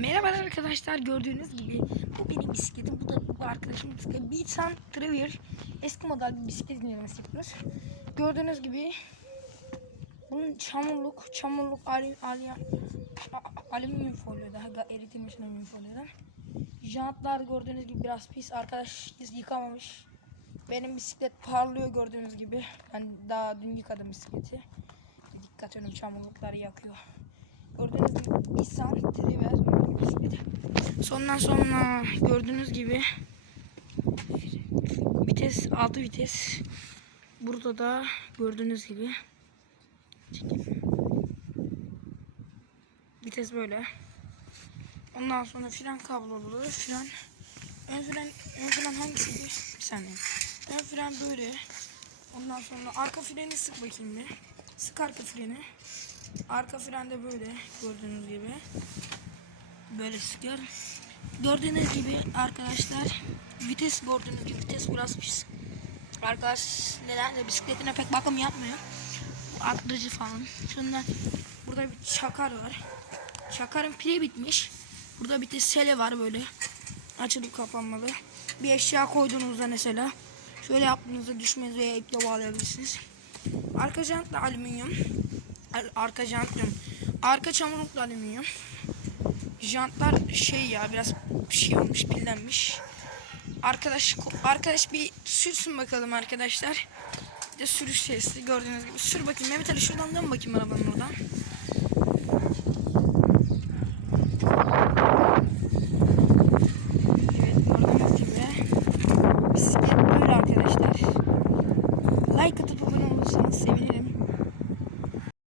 Merhaba arkadaşlar gördüğünüz gibi bu benim bisikletim bu da bu arkadaşımın bisikleti. Beatsan Travier eski model bir bisiklet incelemesi yapıyoruz. Gördüğünüz gibi bunun çamurluk çamurluk ali, ali, a- alüminyum folyoda ga- eritilmiş alüminyum folyoda. Jantlar gördüğünüz gibi biraz pis arkadaş yıkamamış. Benim bisiklet parlıyor gördüğünüz gibi. Ben daha dün yıkadım bisikleti. Dikkat edin çamurlukları yakıyor. Gördüğünüz gibi Nissan bisikleti. Sondan sonra gördüğünüz gibi vites 6 vites. Burada da gördüğünüz gibi vites böyle. Ondan sonra fren kablolu fren ön fren ön fren hangisiydi? Bir saniye. Ön fren böyle. Ondan sonra arka freni sık bakayım bir. Sık arka freni. Arka fren de böyle gördüğünüz gibi. Böyle sıkıyor. Gördüğünüz gibi arkadaşlar vites gördüğünüz gibi vites pis. Arkadaş nedense bisikletine pek bakım yapmıyor. Arttırıcı falan. Şundan burada bir çakar var. Çakarın pili bitmiş. Burada bir de sele var böyle. Açılıp kapanmalı. Bir eşya koyduğunuzda mesela şöyle yaptığınızda düşmez veya iple bağlayabilirsiniz. Arka jant da alüminyum. Ar- Arka jant diyorum. Arka çamurluklu alüminyum jantlar şey ya biraz şey olmuş pillenmiş. Arkadaş arkadaş bir sürsün bakalım arkadaşlar. Bir de sürüş testi gördüğünüz gibi. Sür bakayım Mehmet Ali şuradan dön bakayım arabanın oradan. like atıp abone olursanız sevinirim.